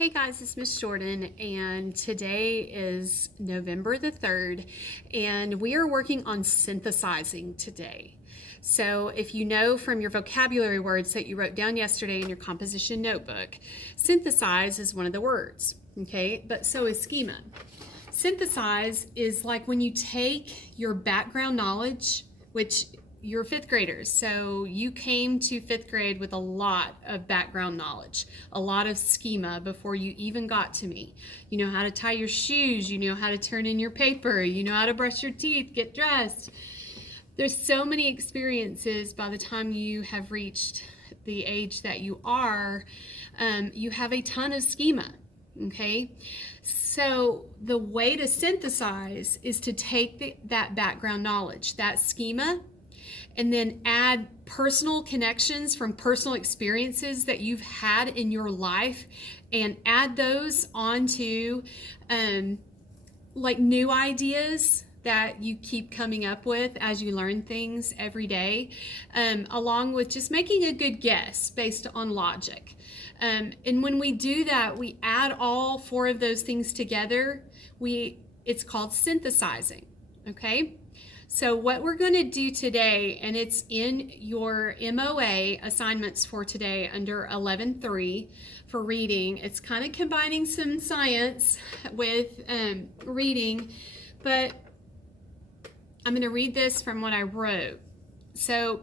Hey guys, it's Miss Jordan, and today is November the 3rd, and we are working on synthesizing today. So, if you know from your vocabulary words that you wrote down yesterday in your composition notebook, synthesize is one of the words, okay? But so is schema. Synthesize is like when you take your background knowledge, which you're fifth graders, so you came to fifth grade with a lot of background knowledge, a lot of schema before you even got to me. You know how to tie your shoes, you know how to turn in your paper, you know how to brush your teeth, get dressed. There's so many experiences by the time you have reached the age that you are, you have a ton of schema. Okay, so the way to synthesize is to take that background knowledge, that schema, and then add personal connections from personal experiences that you've had in your life and add those onto like new ideas that you keep coming up with as you learn things every day, along with just making a good guess based on logic. And when we do that, we add all four of those things together. It's called synthesizing, okay? So what we're going to do today, and it's in your MOA assignments for today under 11.3 for reading. It's kind of combining some science with reading, but I'm going to read this from what I wrote. So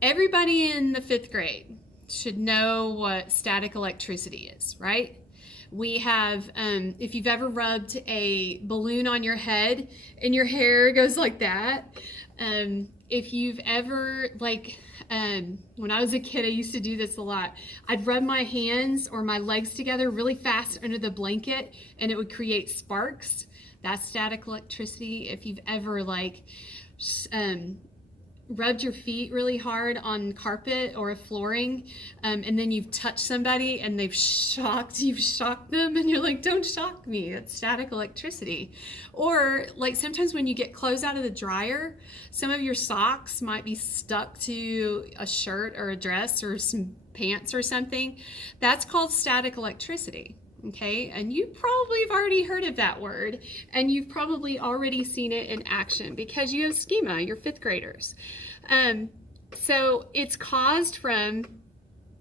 everybody in the fifth grade should know what static electricity is, right? We have, if you've ever rubbed a balloon on your head and your hair goes like that, if you've ever, when I was a kid, I used to do this a lot. I'd rub my hands or my legs together really fast under the blanket and it would create sparks. That's static electricity. If you've ever rubbed your feet really hard on carpet or a flooring, and then you've touched somebody and you've shocked them and you're like, don't shock me, that's static electricity. Or like sometimes when you get clothes out of the dryer, some of your socks might be stuck to a shirt or a dress or some pants or something. That's called static electricity. Okay, and you probably have already heard of that word, and you've probably already seen it in action because you have schema, you're fifth graders. So it's caused from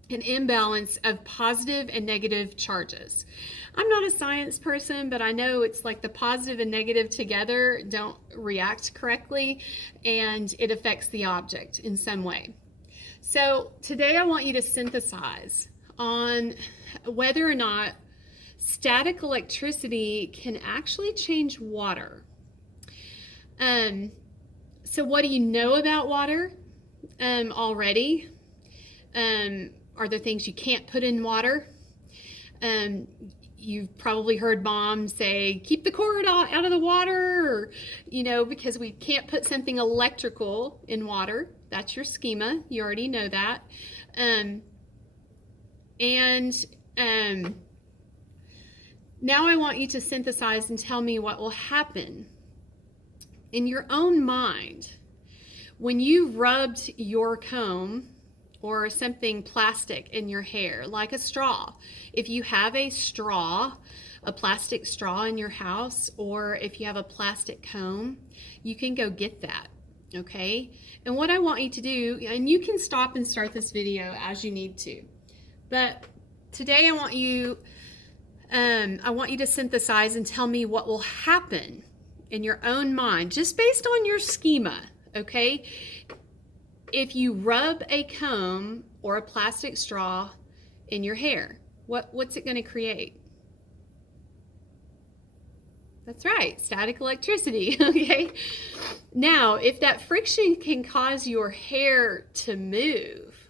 an imbalance of positive and negative charges. I'm not a science person, but I know it's like the positive and negative together don't react correctly, and it affects the object in some way. So today I want you to synthesize on whether or not static electricity can actually change water. So what do you know about water already? Are there things you can't put in water? You've probably heard mom say, keep the cord out of the water, or, because we can't put something electrical in water. That's your schema. You already know that. Now I want you to synthesize and tell me what will happen in your own mind when you rubbed your comb or something plastic in your hair, like a straw. If you have a straw, a plastic straw in your house, or if you have a plastic comb, you can go get that, okay? And what I want you to do, and you can stop and start this video as you need to, but today I want you to synthesize and tell me what will happen in your own mind, just based on your schema, okay? If you rub a comb or a plastic straw in your hair, what's it going to create? That's right, static electricity, okay? Now, if that friction can cause your hair to move,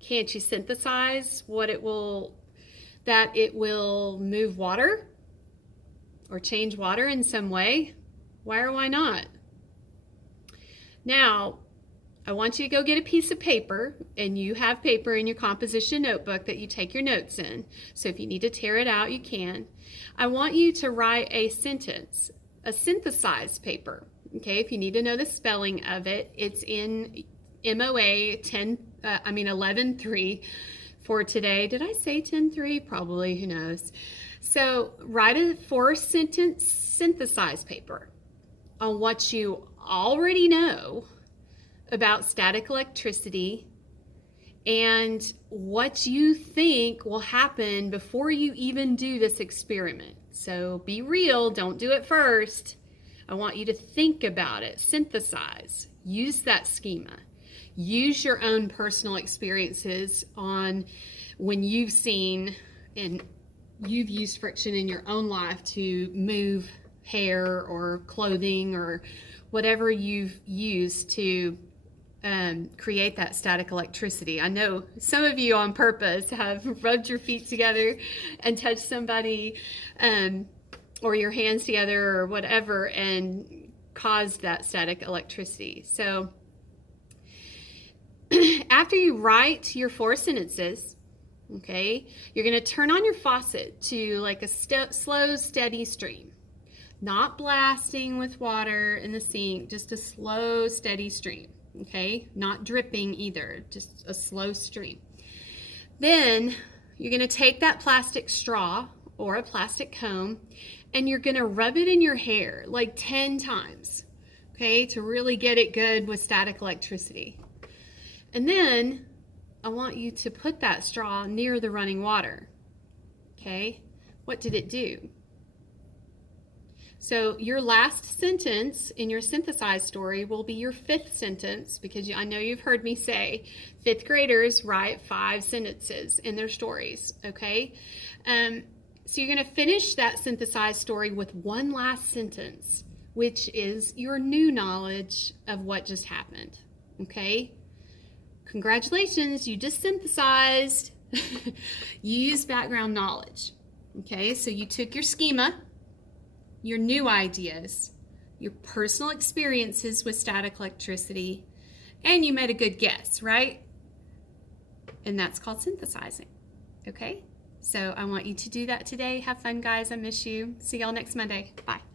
can't you synthesize that it will move water or change water in some way? Why or why not? Now, I want you to go get a piece of paper, and you have paper in your composition notebook that you take your notes in. So if you need to tear it out, you can. I want you to write a sentence, a synthesized paper. Okay, if you need to know the spelling of it, it's in MOA 11.3 for today. Did I say 10-3? Probably, who knows. So write a 4-sentence synthesize paper on what you already know about static electricity and what you think will happen before you even do this experiment. So be real, don't do it first. I want you to think about it, synthesize, use that schema. Use your own personal experiences on when you've seen and you've used friction in your own life to move hair or clothing or whatever you've used to create that static electricity. I know some of you on purpose have rubbed your feet together and touched somebody or your hands together or whatever and caused that static electricity. So after you write your 4 sentences, okay, you're going to turn on your faucet to like a slow, steady stream. Not blasting with water in the sink, just a slow, steady stream, okay? Not dripping either, just a slow stream. Then you're going to take that plastic straw or a plastic comb and you're going to rub it in your hair like 10 times, okay, to really get it good with static electricity. And then I want you to put that straw near the running water. Okay, what did it do? So your last sentence in your synthesized story will be your 5th sentence, because I know you've heard me say 5th graders write 5 sentences in their stories. Okay, so you're going to finish that synthesized story with one last sentence, which is your new knowledge of what just happened. Okay. Congratulations, you just synthesized. You used background knowledge. Okay, so you took your schema, your new ideas, your personal experiences with static electricity, and you made a good guess, right? And that's called synthesizing. Okay, so I want you to do that today. Have fun, guys. I miss you. See y'all next Monday. Bye.